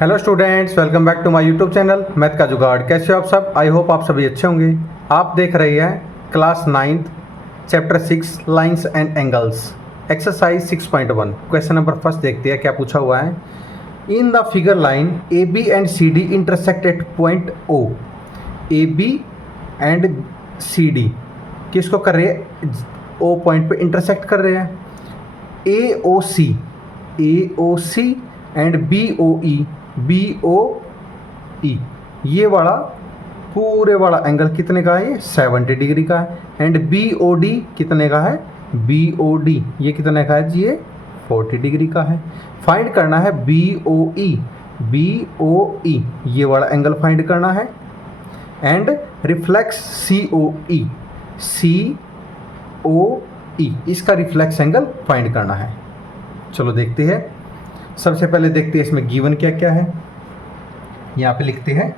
Hello students, welcome back to my YouTube channel math का जुगाड़। कैसे हो आप सब? आई होप आप सभी अच्छे होंगे। आप देख रहे हैं class 9th chapter 6 lines and angles exercise 6.1। Question number first देखते हैं क्या पूछा हुआ है। In the figure line A B and C D intersect at point O. A B and C D किसको कर रहे हैं? ओ पॉइंट पे इंटरसेक्ट कर रहे हैं। ए ओ सी एंड बी ओ ई ये वाला पूरे वाला एंगल कितने का है? ये 70 डिग्री का है। एंड बी ओ डी कितने का है? बी ओ डी ये कितने का है जी? ये 40 डिग्री का है। फाइंड करना है बी ओ ई ये वाला एंगल फाइंड करना है। एंड रिफ्लेक्स सी ओ ई इसका रिफ्लेक्स एंगल फाइंड करना है। चलो देखते हैं। सबसे पहले देखते हैं इसमें गिवन क्या क्या है। यहाँ पे लिखते हैं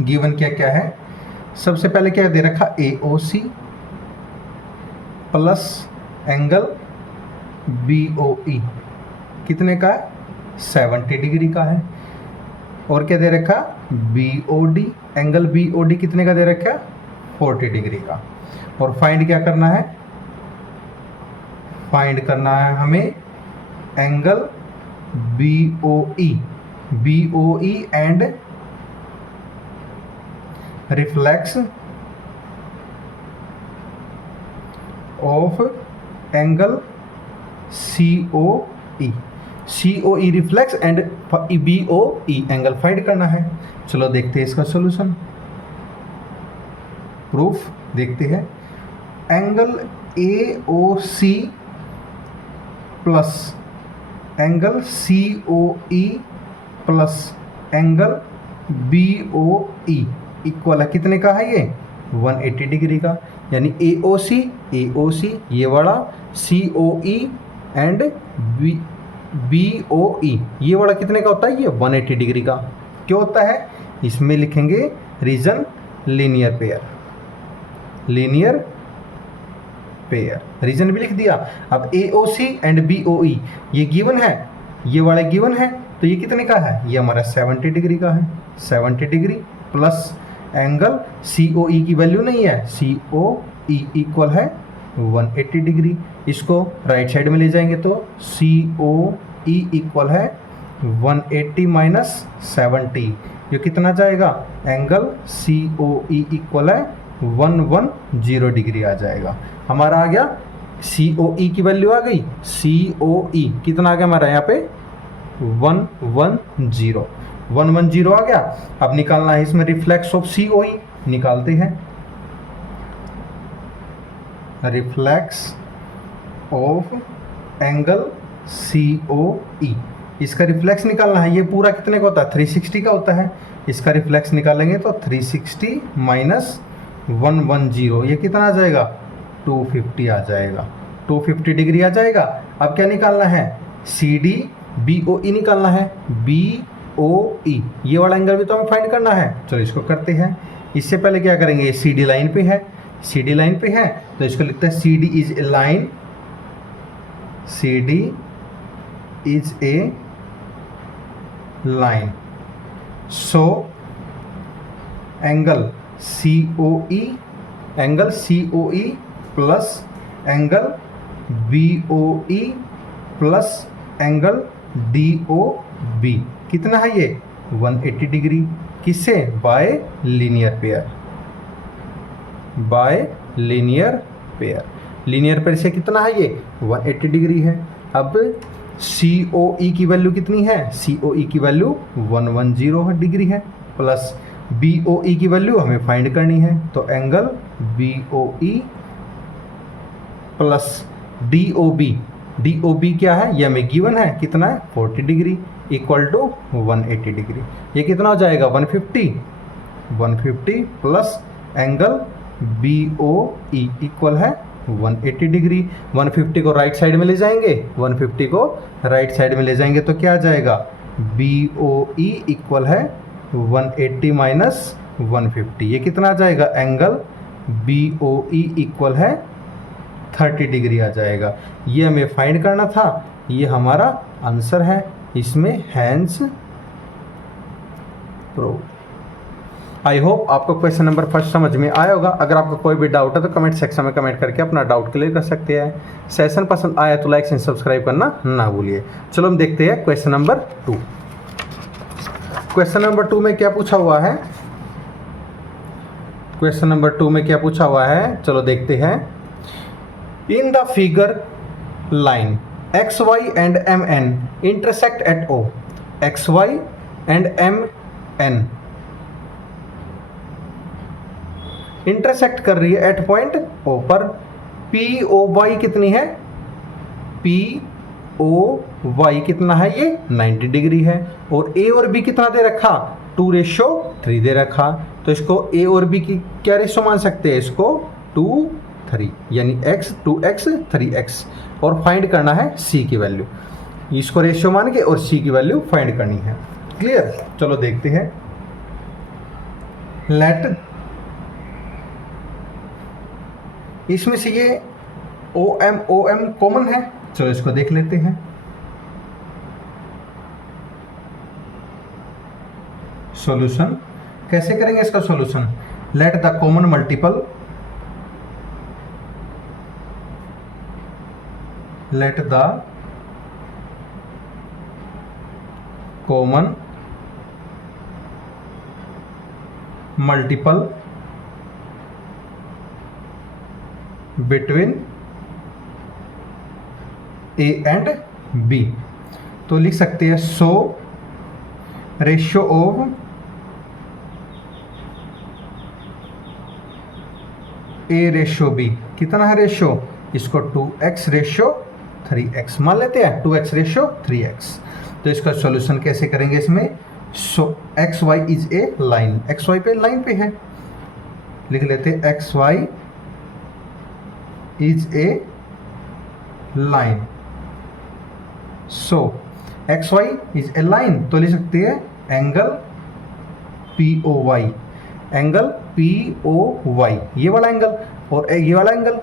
गिवन क्या क्या है। सबसे पहले क्या दे रखा? AOC प्लस एंगल BOE कितने का है? 70 डिग्री का है। और क्या दे रखा? BOD एंगल BOD कितने का दे रखा? 40 डिग्री का। और फाइंड क्या करना है? फाइंड करना है हमें angle BOE and reflex of angle COE reflex and BOE angle find करना है। चलो देखते हैं इसका सॉल्यूशन। प्रूफ देखते हैं। Angle AOC plus angle COE plus angle BOE equal है कितने का है? ये 180 डिग्री का। यानी AOC ये वाला, COE एंड BOE ये वाला कितने का होता है? ये 180 डिग्री का। क्यों होता है? इसमें लिखेंगे रीजन लीनियर पेयर रीजन भी लिख दिया। अब AOC एंड BOE ये गिवन है, ये वाला गिवन है, तो ये कितने का है? ये हमारा 70 डिग्री का है। 70 डिग्री प्लस एंगल COE की वैल्यू नहीं है, COE इक्वल है 180 डिग्री। इसको राइट साइड में ले जाएंगे तो COE इक्वल है 180 माइनस 70। ये कितना जाएगा? एंगल COE इक्वल है 110 डिग्री आ जाएगा। हमारा आ गया COE की वैल्यू आ गई। COE कितना आ गया हमारा? यहाँ पे 110 आ गया। अब निकालना है इसमें रिफ्लेक्स ऑफ COE। निकालते हैं रिफ्लेक्स ऑफ एंगल COE। इसका रिफ्लेक्स निकालना है। ये पूरा कितने का होता है? 360 का होता है। इसका रिफ्लेक्स निकालेंगे तो 360 माइनस 110 ये कितना आ जाएगा? 250 आ जाएगा। 250 डिग्री आ जाएगा। अब क्या निकालना है? CD BOE निकालना है। BOE ये वाला एंगल भी तो हमें फाइंड करना है। चलो इसको करते हैं। इससे पहले क्या करेंगे? ये CD लाइन पे है, CD लाइन पे है तो इसको लिखते हैं CD is a line, CD is a line. So angle COE plus angle BOE plus angle DOB कितना है? ये 180 डिग्री। किससे? बाय लीनियर पेयर से कितना है? ये 180 डिग्री है। अब COE की वैल्यू कितनी है? COE की वैल्यू 110 डिग्री है प्लस BOE की वैल्यू हमें फाइंड करनी है। तो एंगल BOE प्लस DOB क्या है? ये हमें गिवन है कितना है? 40 डिग्री इक्वल टू 180 डिग्री। ये कितना हो जाएगा? 150 प्लस एंगल BOE इक्वल है 180 डिग्री। 150 को राइट साइड में ले जाएंगे, 150 को राइट साइड में ले जाएंगे तो क्या आ जाएगा? BOE इक्वल है 180 माइनस 150 ये कितना आ जाएगा? एंगल BOE इक्वल है 30 डिग्री आ जाएगा। ये हमें फाइंड करना था, ये हमारा आंसर है इसमें हैंस प्रो। आई होप आपको क्वेश्चन नंबर फर्स्ट समझ में आया होगा। अगर आपको कोई भी डाउट है तो कमेंट सेक्शन में कमेंट करके अपना डाउट क्लियर कर सकते हैं। सेशन पसंद आया तो लाइक एंड सब्सक्राइब करना ना भूलिए। चलो हम देखते हैं क्वेश्चन नंबर 2। क्वेश्चन नंबर 2 में क्या पूछा हुआ है? क्वेश्चन नंबर 2 में क्या पूछा हुआ है, चलो देखते हैं। In the figure line x Y and M N intersect at O. X Y and M N intersect कर रही है एट पॉइंट ओ पर। पी ओ वाई कितनी है? पी ओ वाई कितना है? ये 90 डिग्री है। और ए और बी कितना दे रखा? 2:3 दे रखा। तो इसको ए और बी की क्या रेशो मान सकते हैं? इसको 2:3 यानी x 2x 3x। और फाइंड करना है c की वैल्यू। इसको रेशियो मान के और c की वैल्यू फाइंड करनी है। क्लियर? चलो देखते हैं। लेट इसमें से ये ओ एम कॉमन है, चलो इसको देख लेते हैं। सॉल्यूशन कैसे करेंगे इसका solution? Let the common multiple, let the common multiple between A and B. तो लिख सकते हैं so ratio of A ratio B कितना है रेशियो? इसको 2x रेशियो 3x मान लेते हैं। 2x ratio 3x। तो इसका सॉल्यूशन कैसे करेंगे इसमें? So x Y is a line, x y पे लाइन पे है, लिख लेते हैं x Y is a line. So x Y is a line, तो लिख सकते हैं angle P O Y, angle P O Y ये वाला एंगल, और ये वाला angle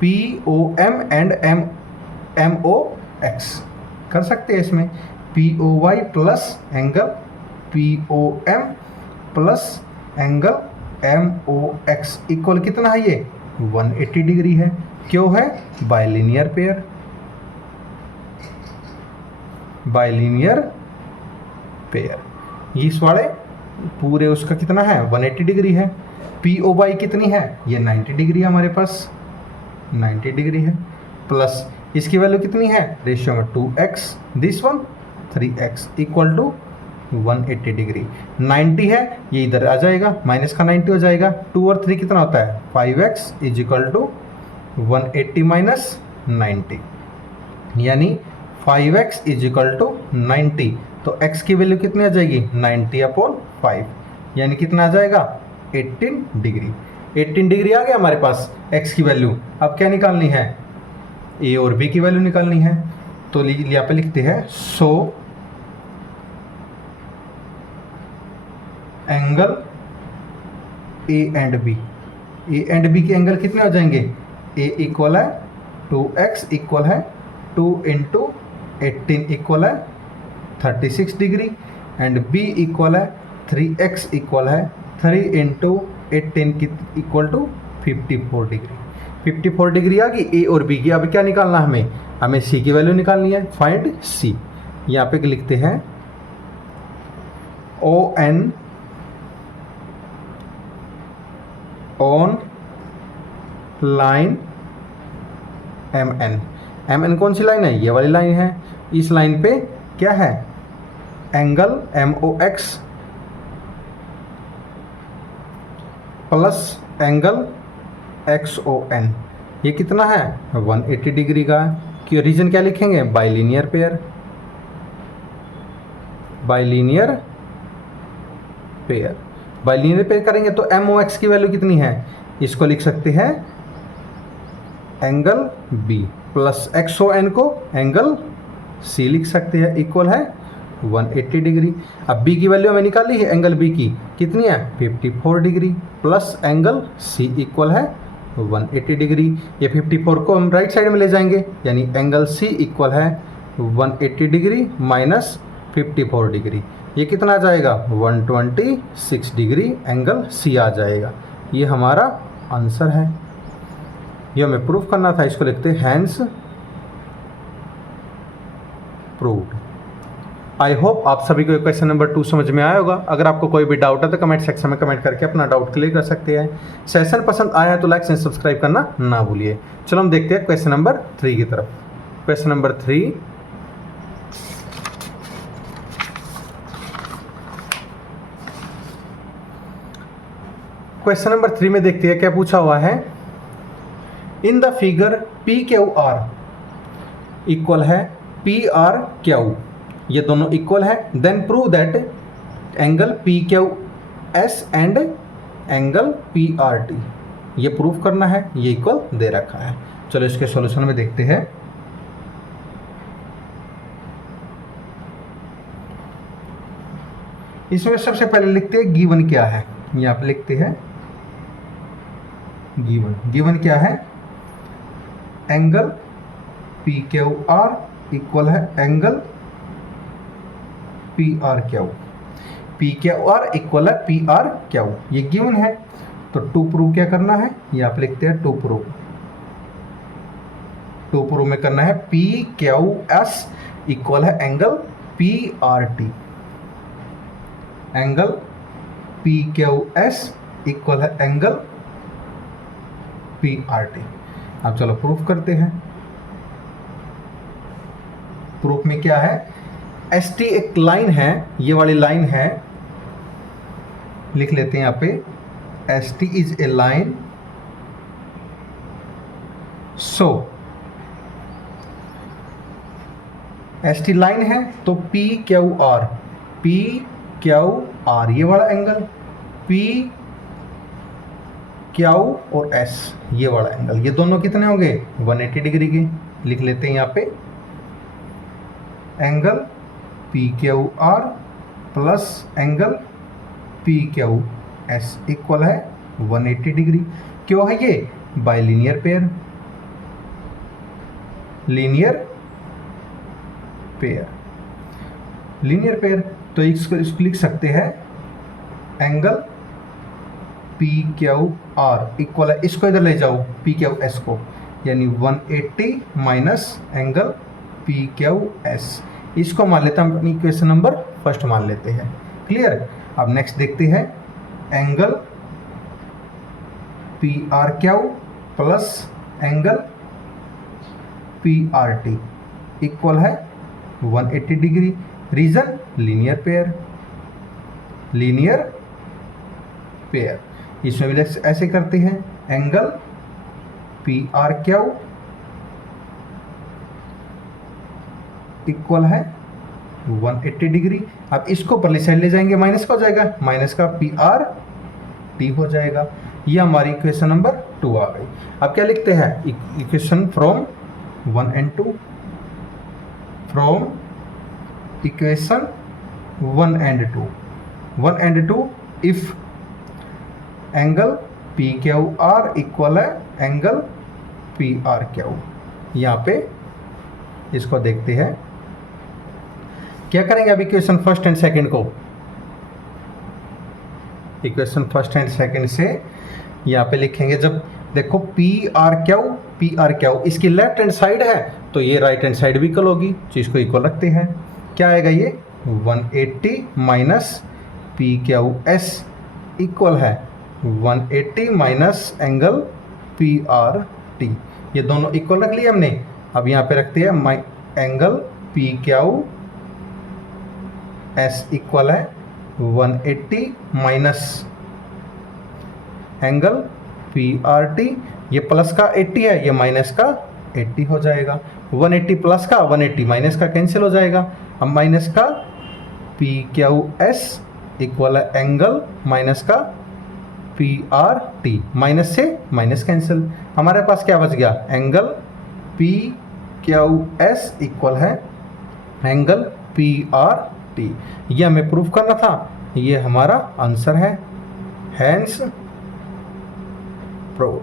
P O M and M O X कर सकते हैं इसमें। P O Y plus angle P O M plus angle M O x equal कितना है? ये 180 डिग्री है। क्यों है? Bilinear pair, bilinear pair. इस वाले पूरे उसका कितना है? 180 डिग्री है। पी ओ वाई कितनी है? ये 90 डिग्री है हमारे पास, 90 डिग्री है। प्लस इसकी वैल्यू कितनी है? रेशियो में 2x, this one 3x equal to 180 degree. 90 है, ये इधर आ जाएगा, माइनस का 90 हो जाएगा। 2 और 3 कितना होता है? 5x is equal to 180 minus 90, यानी 5x इज इक्वल टू 90। तो x की वैल्यू कितनी आ जाएगी? 90/5, यानी कितना आ जाएगा? 18 डिग्री। 18 डिग्री आ गया हमारे पास x की वैल्यू। अब क्या निकालनी है? a और b की वैल्यू निकालनी है। तो यहाँ पे लिखते हैं so angle A and B, A and B के एंगल कितने हो जाएंगे? ए इक्वल है 2x इक्वल है 2 इंटू 18 इक्वल है 36 डिग्री, एंड b इक्वल है 3x इक्वल है 3 into 18 equal to 54 degree. 54 degree आ गई ए और बी की। अब क्या निकालना है हमें c की वैल्यू निकालनी है। Find c। यहाँ पे लिखते हैं O N on line M N. M N कौन सी लाइन है? ये वाली लाइन है। इस लाइन पे क्या है? Angle M O X plus angle X O N, ये कितना है? 180 डिग्री का। क्यों? रीजन क्या लिखेंगे? Bilinear pair, bilinear pair. Bilinear pair करेंगे तो एम ओ एक्स की वैल्यू कितनी है? इसको लिख सकते हैं angle B plus X O N को एंगल सी लिख सकते हैं, इक्वल है 180 डिग्री। अब बी की वैल्यू हमें निकाली है एंगल बी की, कितनी है? 54 degree plus angle C equal है 180 डिग्री। ये 54 को हम राइट साइड में ले जाएंगे, यानी एंगल सी इक्वल है 180 डिग्री माइनस 54 डिग्री, ये कितना आ जाएगा 126 डिग्री एंगल सी आ जाएगा। ये हमारा आंसर है, ये हमें प्रूफ करना था, इसको लिखते हैं हैंस प्रूव्ड। आई होप आप सभी को क्वेश्चन नंबर 2 समझ में आया होगा। अगर आपको कोई भी डाउट है तो कमेंट सेक्शन में कमेंट करके अपना डाउट क्लियर कर सकते हैं। सेशन पसंद आया है तो लाइक एंड सब्सक्राइब करना ना भूलिए। चलो हम देखते हैं क्वेश्चन नंबर 3 की तरफ। क्वेश्चन नंबर 3, क्वेश्चन नंबर 3 में देखते हैं क्या पूछा हुआ है। In the figure P Q R equal है पी आर क्यू, ये दोनों इक्वल है, then prove that angle P Q S and angle P R T, ये प्रूफ करना है, ये इक्वल दे रखा है। चलो इसके सॉल्यूशन में देखते हैं। इसमें सबसे पहले लिखते हैं गिवन क्या है, यहाँ पे लिखते हैं गिवन क्या है, angle P Q R equal है angle P R Q, P Q R equal है पी आर क्यू, ये गिवन है। तो टू प्रूव क्या करना है, यहाँ पे लिखते हैं टू प्रूव में करना है पी क्यू एस इक्वल है angle P R T, angle P Q S equal है एंगल पी आर टी। अब चलो प्रूफ करते हैं। प्रूफ में क्या है, एस टी एक लाइन है, ये वाली लाइन है, लिख लेते हैं यहाँ पे S T is a line, so S T line है तो पी क्यू आर ये वाला एंगल, पी क्यू और एस ये वाला एंगल, ये दोनों कितने हो गए 180 डिग्री के। लिख लेते हैं यहाँ पे angle P Q are plus angle P Q S equal है 180 डिग्री। क्यों है ये, बाय लीनियर पेयर, तो इसको लिख सकते हैं angle P Q R equal है, इसको इधर ले जाओ पी क्यू एस को, यानी 180 minus angle P Q S, इसको मान लेते हैं अपनी इक्वेशन नंबर फर्स्ट मान लेते हैं। क्लियर। अब नेक्स्ट देखते हैं angle P R Q plus angle P R T equal है 180 डिग्री। Reason linear pair. इसमें भी ऐसे करते हैं angle P R Q equal है 180 डिग्री। अब इसको परली साइड ले जाएंगे, माइनस का हो जाएगा, माइनस का पी आर टी हो जाएगा। ये हमारी इक्वेशन नंबर 2 आ गई। अब क्या लिखते हैं, equation from 1 and 2, from equation 1 and 2 if angle P Q R equal है एंगल पी आर क्यू। यहाँ पे इसको देखते हैं क्या करेंगे। अब इक्वेशन फर्स्ट एंड सेकंड को, इक्वेशन फर्स्ट एंड सेकंड से यहाँ पे लिखेंगे। जब देखो पी आर क्यू इसकी लेफ्ट हैंड साइड है तो ये राइट हैंड साइड भी इक्वल होगी, तो इसको इक्वल रखते हैं। क्या आएगा ये 180 minus P Q S equal है 180 minus angle P R T, ये दोनों इक्वल रख लिए हमने। अब यहाँ पे रखते हैं angle P Q S equal है 180 minus angle P R T, ये प्लस का 80 है, ये माइनस का 80 हो जाएगा। 180 प्लस का 180 माइनस का कैंसिल हो जाएगा। अब माइनस का पी क्यू एस इक्वल है एंगल माइनस का पी आर टी, माइनस से माइनस कैंसिल, हमारे पास क्या बच गया angle P Q S equal है एंगल पी आर टी। ये हमें प्रूफ करना था, ये हमारा आंसर है, हैंस प्रूव्ड।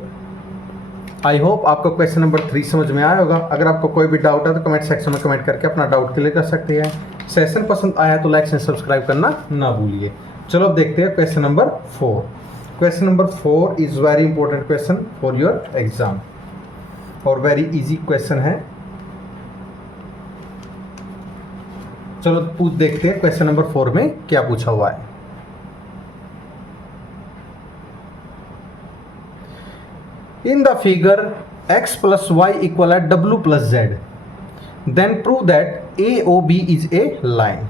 आई होप आपको क्वेश्चन नंबर 3 समझ में आया होगा। अगर आपको कोई भी डाउट है तो कमेंट सेक्शन में कमेंट करके अपना डाउट क्लियर कर सकते हैं। सेशन पसंद आया तो लाइक एंड सब्सक्राइब करना ना भूलिए। चलो अब देखते हैं question number 4। Question number 4 is very important question for your exam और वेरी इजी क्वेश्चन है। चलो देखते हैं क्वेश्चन नंबर 4 में क्या पूछा हुआ है। In the figure x plus y equal at w plus z, then prove that AOB is a line।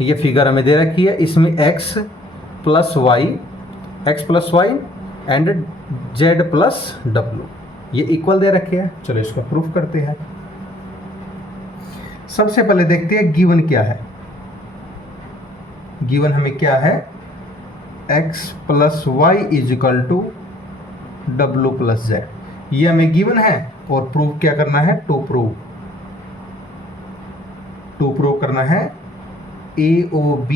ये फिगर हमें दे रखी है, इसमें x plus y and z plus w ये इक्वल दे रखे हैं। चलो इसको प्रूफ करते हैं। सबसे पहले देखते हैं गिवन क्या है। गिवन हमें क्या है, x plus y is equal to w plus z, ये हमें गिवन है। और प्रूव क्या करना है, टू प्रूव करना है AOB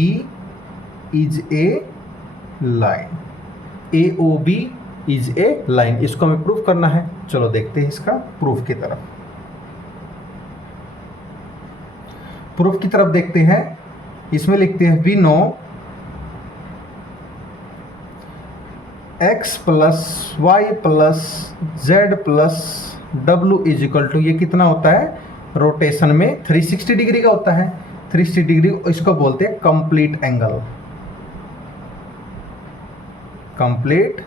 is a line. AOB is a line, इसको हमें प्रूव करना है। चलो देखते हैं इसका प्रूफ की तरफ। प्रूफ की तरफ देखते हैं। इसमें लिखते हैं we know x plus Y plus Z plus W is equal to, ये कितना होता है रोटेशन में 360 डिग्री का होता है। 360 डिग्री इसको बोलते हैं कंप्लीट एंगल। कंप्लीट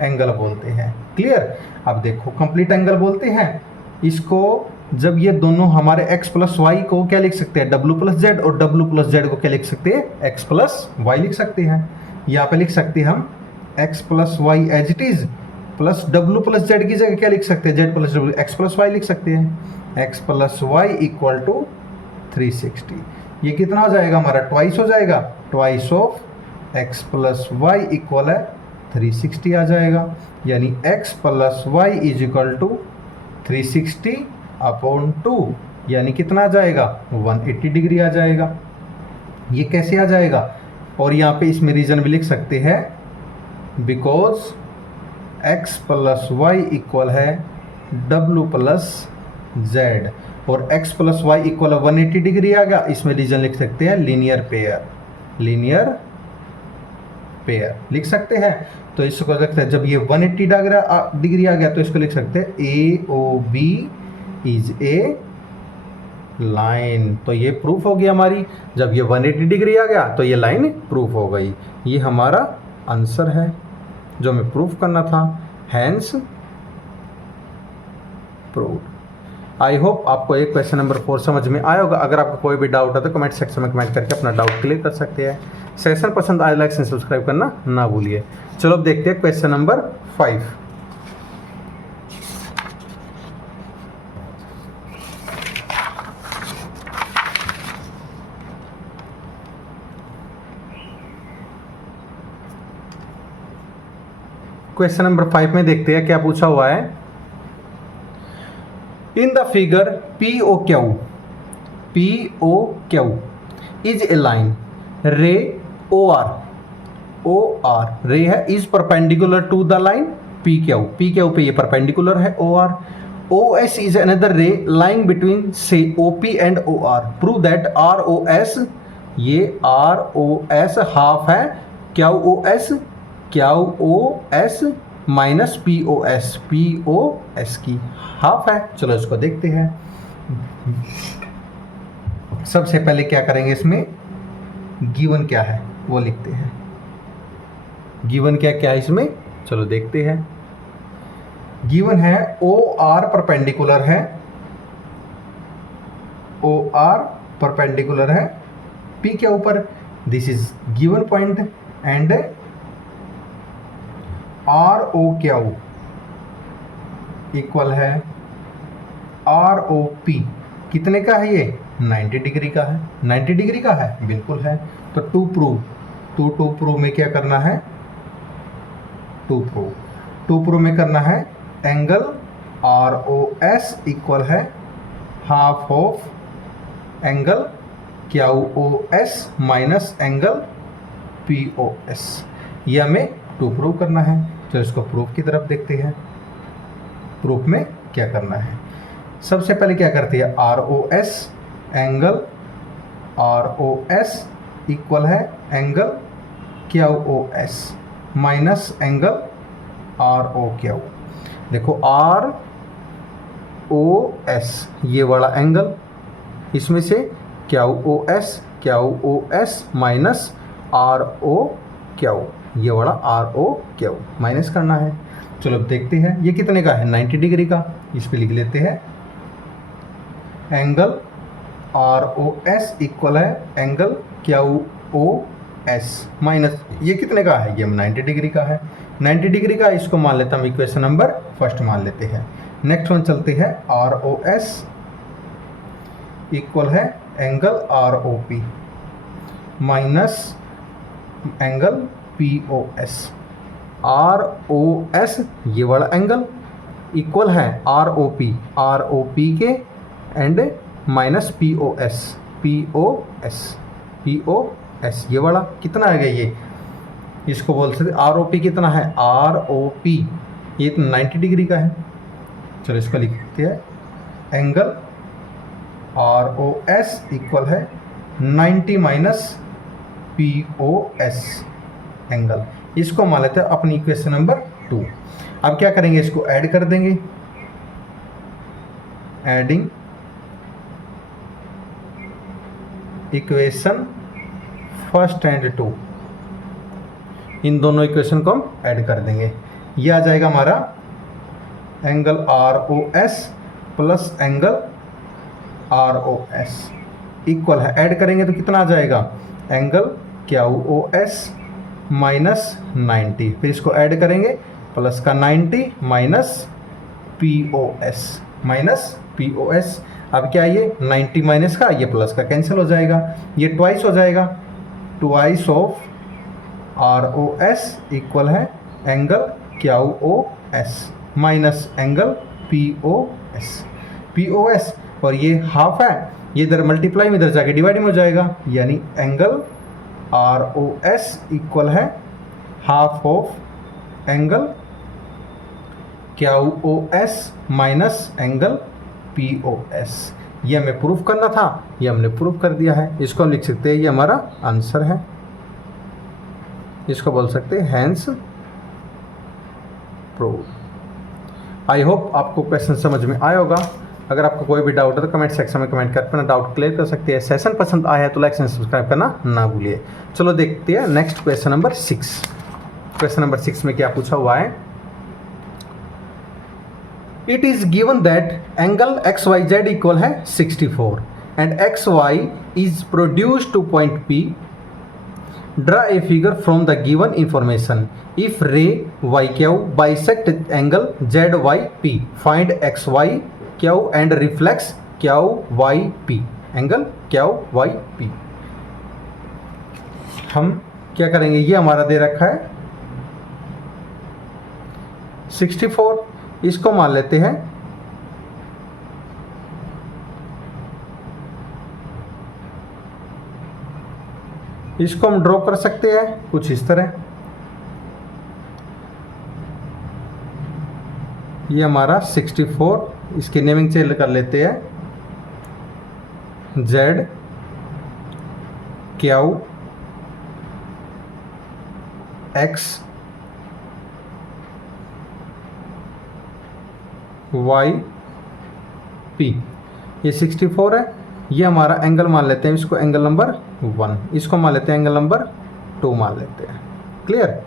एंगल बोलते हैं। क्लियर। अब देखो कंप्लीट एंगल बोलते हैं इसको जब ये दोनों हमारे x प्लस वाई को क्या लिख सकते हैं, w प्लस जेड, और w प्लस जेड को क्या लिख सकते हैं, x प्लस वाई लिख सकते हैं। यहाँ पे लिख सकते हैं हम x plus Y as it is plus w plus Z की जगह क्या लिख सकते हैं, z plus w, x plus Y लिख सकते हैं। x plus Y equal to 360, ये कितना हो जाएगा हमारा, ट्वाइस हो जाएगा। Twice of x plus Y equal है 360 आ जाएगा। यानी x plus Y is equal to 360 upon 2, यानी कितना आ जाएगा, 180 डिग्री आ जाएगा। ये कैसे आ जाएगा, और यहाँ पे इसमें रीजन भी लिख सकते हैं because x plus Y equal है w प्लस जेड, और x plus Y equal 180 degree आ गया। इसमें रीजन लिख सकते हैं लीनियर पेयर लिख सकते हैं। तो इसको लगता है जब ये 180 डिग्री आ गया तो इसको लिख सकते हैं AOB इज ए लाइन। तो ये प्रूफ हो गया हमारी, जब ये 180 डिग्री आ गया तो ये लाइन प्रूफ हो गई। ये हमारा आंसर है जो हमें प्रूफ करना था, हैंस प्रूफ। आई होप आपको ये क्वेश्चन नंबर 4 समझ में आया होगा। अगर आपको कोई भी डाउट है तो कमेंट सेक्शन में कमेंट करके अपना डाउट क्लियर कर सकते हैं। सेशन पसंद आए लाइक एंड सब्सक्राइब करना ना भूलिए। चलो अब देखते हैं क्वेश्चन नंबर 5। क्वेश्चन नंबर 5 में देखते हैं क्या पूछा हुआ है। In the figure POQ is a line ray OR ray है is perpendicular to the line PQ पे ये परपेंडिकुलर है OS is another ray lying between से OP and OR। Prove that ROS, ये ROS हाफ है QOS minus POS की half है। चलो इसको देखते हैं। सबसे पहले क्या करेंगे, इसमें गिवन क्या है वो लिखते हैं। गिवन क्या है इसमें, चलो देखते हैं। गिवन है OR परपेंडिकुलर है P के ऊपर, this is given point, and ROQ equal है ROP। कितने का है ये, 90 डिग्री का है। 90 डिग्री का है, बिल्कुल है। तो टू प्रूव में क्या करना है, टू प्रूव में करना है एंगल ROS इक्वल है half of angle QOS minus angle POS। ये हमें टू प्रूव करना है। तो इसको प्रूफ की तरफ देखते हैं। प्रूफ में क्या करना है। सबसे पहले क्या करती है, R O S angle R O S equal है angle Q O S minus angle R O Q. देखो आर ओ एस ये वाला एंगल, इसमें से Q O S minus R O Q, ये वाला आर ओ क्यू माइनस करना है। चलो अब देखते हैं ये कितने का है, 90 डिग्री का। इस पे लिख लेते हैं angle R O S equal है angle Q O S minus ये कितने का है, ये 90 डिग्री का है। 90 डिग्री का इसको मान लेते हम इक्वेशन नंबर फर्स्ट मान लेते हैं। नेक्स्ट वन चलते हैं, आर ओ एस इक्वल है angle R O P minus angle P O S. R O S ये वाला एंगल इक्वल है आर ओ पी के and minus P O S ये वाला कितना आ गया, ये इसको बोल सकते आर ओ पी कितना है, आर ओ पी ये तो 90 डिग्री का है। चलो इसको लिखते हैं angle R O S equal है 90 minus P O S angle. इसको मान लेते हैं अपनी इक्वेशन नंबर 2। अब क्या करेंगे, इसको ऐड कर देंगे, एडिंग इक्वेशन फर्स्ट एंड 2, इन दोनों इक्वेशन को हम ऐड कर देंगे। ये आ जाएगा हमारा angle R O S plus angle R O S equal है, ऐड करेंगे तो कितना आ जाएगा, angle Q O S minus 90, फिर इसको ऐड करेंगे प्लस का 90 माइनस पी ओ एस। अब क्या ये 90 माइनस का ये प्लस का कैंसिल हो जाएगा, ये ट्वाइस हो जाएगा, twice of R O S equal है angle Q O S minus angle P O S. और ये हाफ है, ये इधर मल्टीप्लाई में इधर जाके डिवाइड में हो जाएगा, यानी angle R O S equal है half of angle Q O S minus angle P O S. ये हमें प्रूफ करना था, ये हमने प्रूफ कर दिया है। इसको हम लिख सकते हैं ये हमारा आंसर है, इसको बोल सकते हैं हैंस प्रूफ। आई होप आपको क्वेश्चन समझ में आया होगा। अगर आपको कोई भी डाउट है तो कमेंट सेक्शन में कमेंट कर अपना डाउट क्लियर कर सकते हैं। सेशन पसंद आया है तो लाइक एंड सब्सक्राइब करना ना भूलिए। चलो देखते हैं next question number 6। Question number 6 में क्या पूछा हुआ है, it is given that angle X Y Z equal है 64 and X Y is produced to point P. Draw a figure from the given information. If ray Y Q bisect angle Z Y P, find X Y Q and reflex Q Y P, angle Q Y P. हम क्या करेंगे, ये हमारा दे रखा है 64, इसको मान लेते हैं इसको हम ड्रॉ कर सकते हैं कुछ इस तरह। ये हमारा 64, इसकी नेमिंग चेंज कर लेते हैं Z Q X Y P. ये 64 है, ये हमारा एंगल मान लेते हैं इसको एंगल नंबर 1, इसको मान लेते हैं एंगल नंबर 2 मान लेते हैं। Clear,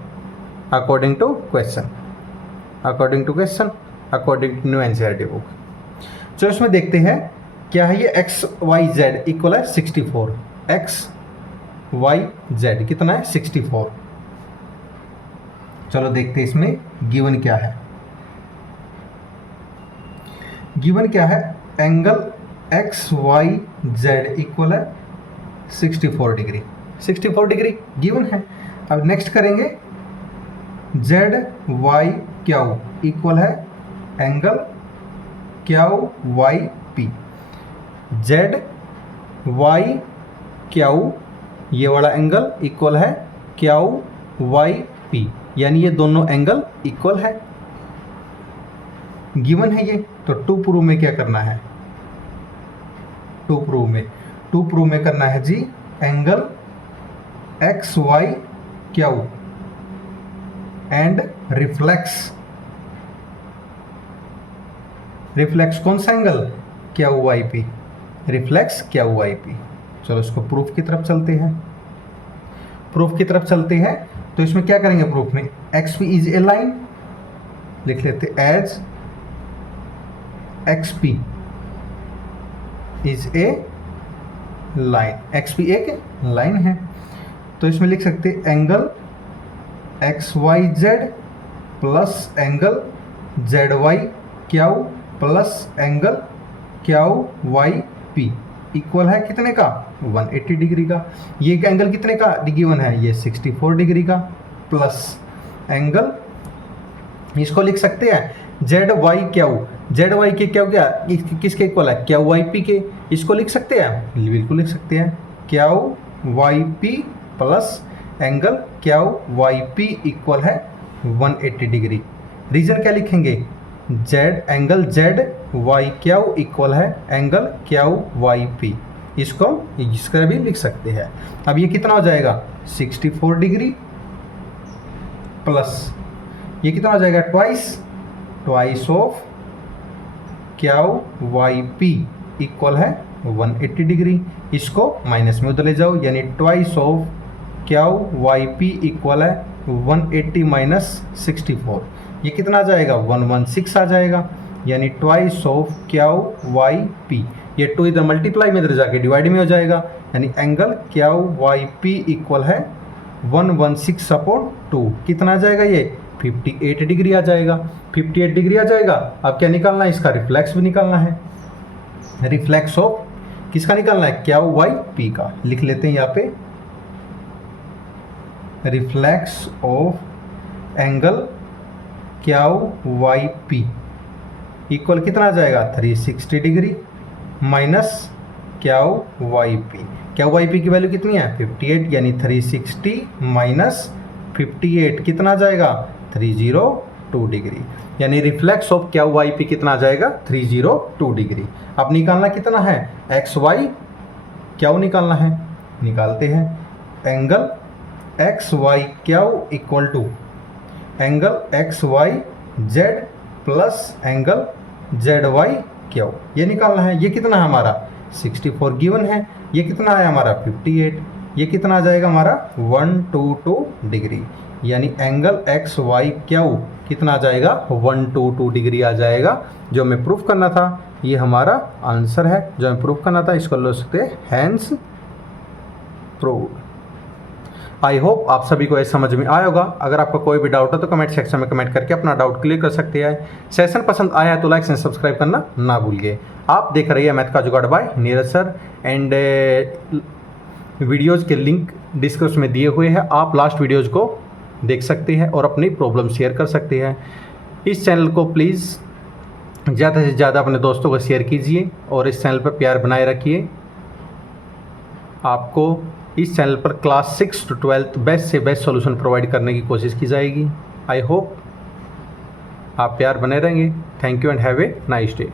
according to question, according to new NCERT book. चलो इसमें देखते हैं क्या है, ये एक्स वाई जेड इक्वल है 64, एक्स वाई जेड कितना है 64। चलो देखते हैं इसमें गिवन क्या है। गिवन क्या है, angle X Y Z equal है 64 डिग्री, 64 डिग्री गिवन है। अब नेक्स्ट करेंगे जेड वाई क्यू इक्वल है angle Q Y P. Z Y Q ये वाला एंगल इक्वल है क्यू वाई पी, यानी ये दोनों एंगल इक्वल है। गिवन है ये, तो टू प्रूव में क्या करना है, टू प्रूव में करना है जी angle X Y Q and reflex कौन सा angle, Q Y P, reflex Q Y P. चलो इसको प्रूफ की तरफ चलते हैं। तो इसमें क्या करेंगे प्रूफ में, X P is a line, लिख लेते as X P is a line, X P एक लाइन है। तो इसमें लिख सकते angle X Y Z plus angle Z Y Q plus angle Q Y P equal है कितने का, 180 डिग्री का। ये एंगल कितने का गिवन है, ये 64 डिग्री का, प्लस एंगल इसको लिख सकते हैं जेड वाई के क्या किसके इक्वल है, क्यू वाई पी के। इसको लिख सकते हैं, बिल्कुल लिख सकते हैं, Q Y P plus angle Q Y P equal है 180 डिग्री। रीजन क्या लिखेंगे, Z angle Z Y Q equal है एंगल क्यू वाई पी। इसको इसका भी लिख सकते हैं। अब ये कितना हो जाएगा, 64 डिग्री प्लस ये कितना हो जाएगा, twice of Q Y P equal है 180 डिग्री। इसको माइनस में उधर ले जाओ, यानी twice of Q Y P equal है 180 माइनस 64। ये कितना आ जाएगा, 116 आ जाएगा, यानी twice of Q Y P. ये टू इधर मल्टीप्लाई में इधर जाके डिवाइड में हो जाएगा, यानी angle Q Y P equal है 116 अपॉन 2। कितना आ जाएगा, ये 58 डिग्री आ जाएगा। 58 डिग्री आ जाएगा। अब क्या निकालना है, इसका रिफ्लेक्स भी निकालना है। रिफ्लेक्स ऑफ किसका निकालना है, क्यू वाई पी का। लिख लेते हैं यहाँ पे, reflex of angle Q Y P equal कितना आ जाएगा, 360 degree minus Q Y P. Q Y P की वैल्यू कितनी है, 58, यानी 360 माइनस 58 कितना आ जाएगा, 302 डिग्री। यानी reflex of Q Y P कितना आ जाएगा, 302 डिग्री। अब निकालना कितना है, एक्स वाई क्यू निकालना है। निकालते हैं, angle X Y Q equal to angle X Y Z plus angle Z Y Q, ये निकालना है। ये कितना है हमारा, 64 गिवन है। ये कितना है हमारा, 58। ये कितना आ जाएगा हमारा, 122 डिग्री। यानी एंगल एक्स वाई क्यू कितना आ जाएगा, 122 डिग्री आ जाएगा। जो हमें प्रूफ करना था, ये हमारा आंसर है। जो हमें प्रूफ करना था, इसको ले सकते हैं हैंस प्रूव्ड। आई होप आप सभी को ये समझ में आया होगा। अगर आपका कोई भी डाउट है तो कमेंट सेक्शन में कमेंट करके अपना डाउट क्लियर कर सकते हैं। सेशन पसंद आया है तो लाइक एंड सब्सक्राइब करना ना भूलिए। आप देख रहे हैं मैथ का जुगाड़ by Neeraj sir, and videos के लिंक डिस्क्रिप्शन में दिए हुए हैं। आप लास्ट वीडियोज़ को देख सकते हैं और अपनी प्रॉब्लम शेयर कर सकते हैं। इस चैनल को प्लीज़ ज़्यादा से ज़्यादा अपने दोस्तों को शेयर कीजिए और इस चैनल पर प्यार बनाए रखिए। आपको इस चैनल पर क्लास 6 to 12 बेस्ट से बेस्ट सॉल्यूशन प्रोवाइड करने की कोशिश की जाएगी। आई होप आप प्यार बने रहेंगे। Thank you and have a nice day.